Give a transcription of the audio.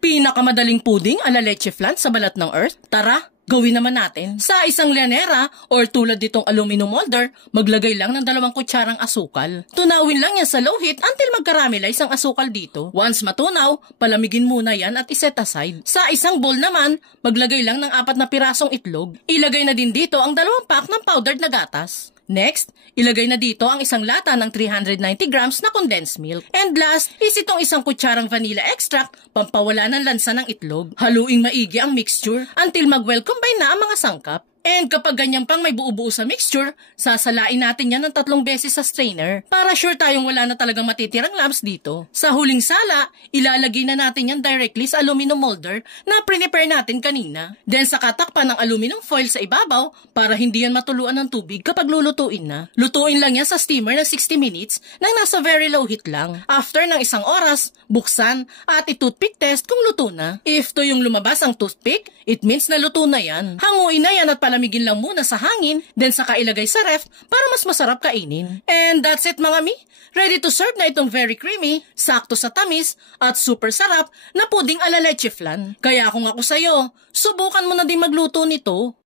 Pinakamadaling puding ala leche flan sa balat ng Earth? Tara, gawin naman natin. Sa isang lianera or tulad ditong aluminum molder, maglagay lang ng 2 kutsarang asukal. Tunawin lang yan sa low heat until magkaramelize ang asukal dito. Once matunaw, palamigin muna yan at iset aside. Sa isang bowl naman, maglagay lang ng 4 na pirasong itlog. Ilagay na din dito ang 2 pack ng powdered na gatas. Next, ilagay na dito ang isang lata ng 390 grams na condensed milk. And last, is itong 1 kutsarang vanilla extract, pampawala ng lansa ng itlog. Haluing maigi ang mixture until mag-well combine na ang mga sangkap. And kapag ganyan pang may buo-buo sa mixture, sasalain natin yan ng 3 beses sa strainer para sure tayong wala na talagang matitirang lumps dito. Sa huling sala, ilalagay na natin yan directly sa aluminum molder na prepare natin kanina. Then sakatakpan ng aluminum foil sa ibabaw para hindi yan matuluan ng tubig kapag lulutuin na. Lutuin lang yan sa steamer ng 60 minutes nang nasa very low heat lang. After ng 1 oras, buksan at i-toothpick test kung luto na. If to yung lumabas ang toothpick, it means na luto na yan. Hanguin na yan at palamigin lang muna sa hangin, then saka ilagay sa ref para mas masarap kainin. And that's it mga mi! Ready to serve na itong very creamy, sakto sa tamis, at super sarap na puding ala leche flan. Kaya kung ako sa'yo, subukan mo na din magluto nito.